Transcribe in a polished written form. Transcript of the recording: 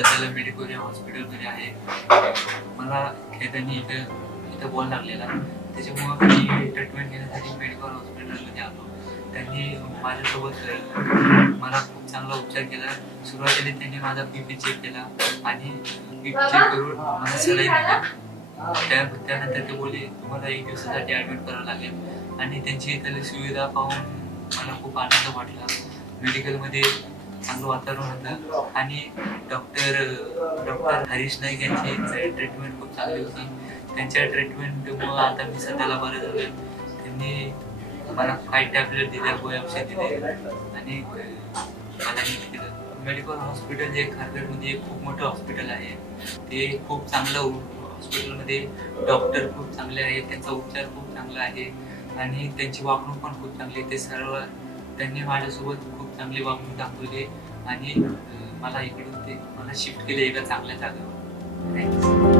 सध्याला मेडिकोरिया हॉस्पिटलमध्ये आहे. मला खेळताना इथं बॉल लागलेला, त्याच्यामुळं मी ट्रीटमेंट घेण्यासाठी मेडिकल हॉस्पिटलमध्ये आलो. त्यांनी माझ्यासोबत मला खूप चांगला उपचार केला. सुरुवातीला त्यांनी माझा BP चेक केला आणि BP चेक करून मला सलाईन दिली. त्यानंतर ते बोलले तुम्हाला 1 दिवसासाठी ॲडमिट करावं लागेल आणि त्यांची इथली सुविधा पाहून मला खूप आनंद वाटला. मेडिकलमध्ये चांगलं वातावरण होतं आणि डॉक्टर हरीश नाईक यांची ट्रीटमेंट खूप चांगली होती. त्यांच्या ट्रीटमेंटमुळं आता मी सध्याला बरं झालो. त्यांनी मला काही टॅबलेट दिल्या, गोळ्या औषध दिले आणि मला नीट केलं. मेडिकल हॉस्पिटल हे खारघरमध्ये एक खूप मोठं हॉस्पिटल आहे. ते खूप चांगलं हॉस्पिटलमध्ये डॉक्टर खूप चांगले आहेत, त्यांचा उपचार खूप चांगला आहे आणि त्यांची वागणूक पण खूप चांगली आहे. त्यांनी माझ्यासोबत खूप चांगली वागणूक दाखवली आणि मला इकडून मला शिफ्ट केले एका चांगल्या जागेवर. थँक्यू.